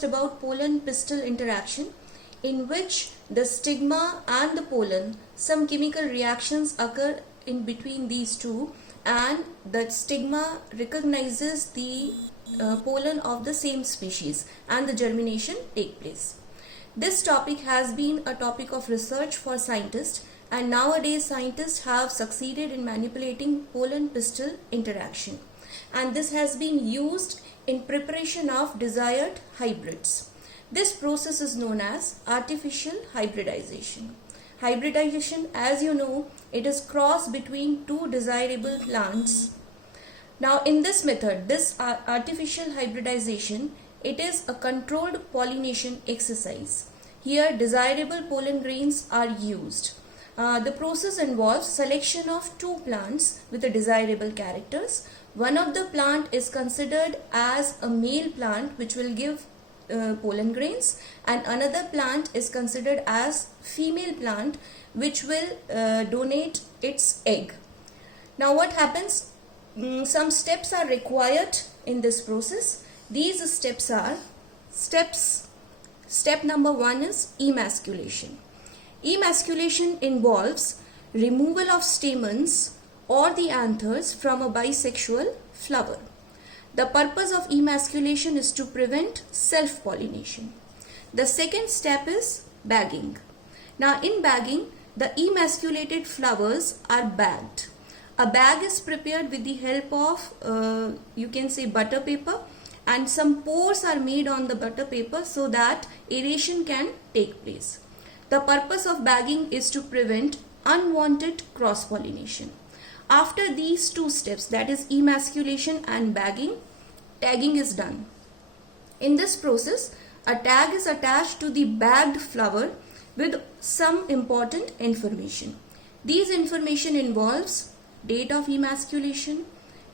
About pollen pistil interaction, in which the stigma and the pollen, some chemical reactions occur in between these two, and the stigma recognizes the pollen of the same species and the germination take place. This topic has been a topic of research for scientists, and nowadays scientists have succeeded in manipulating pollen pistil interaction, and this has been used in preparation of desired hybrids. This process is known as artificial hybridization. Hybridization, as you know, it is cross between two desirable plants. Now in this method, this artificial hybridization, it is a controlled pollination exercise. Here desirable pollen grains are used. The process involves selection of two plants with the desirable characters. One of the plant is considered as a male plant which will give pollen grains, and another plant is considered as female plant which will donate its egg. Now what happens? Some steps are required in this process. These steps are step number 1 is emasculation. Emasculation involves removal of stamens or the anthers from a bisexual flower. The purpose of emasculation is to prevent self-pollination. The second step is bagging. Now in bagging, the emasculated flowers are bagged. A bag is prepared with the help of you can say butter paper, and some pores are made on the butter paper so that aeration can take place. The purpose of bagging is to prevent unwanted cross-pollination. After these two steps, that is emasculation and bagging, tagging is done. In this process, a tag is attached to the bagged flower with some important information. These information involves date of emasculation,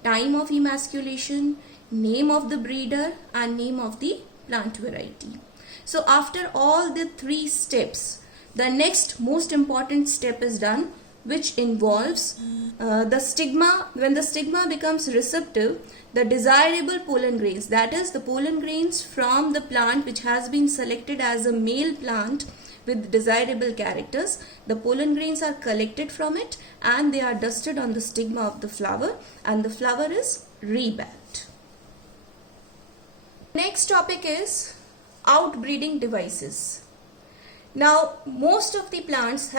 time of emasculation, name of the breeder, and name of the plant variety. So after all the three steps, the next most important step is done, which involves the stigma. When the stigma becomes receptive, the desirable pollen grains, that is the pollen grains from the plant which has been selected as a male plant with desirable characters, the pollen grains are collected from it and they are dusted on the stigma of the flower, and the flower is rebagged. Next topic is outbreeding devices. Now most of the plants have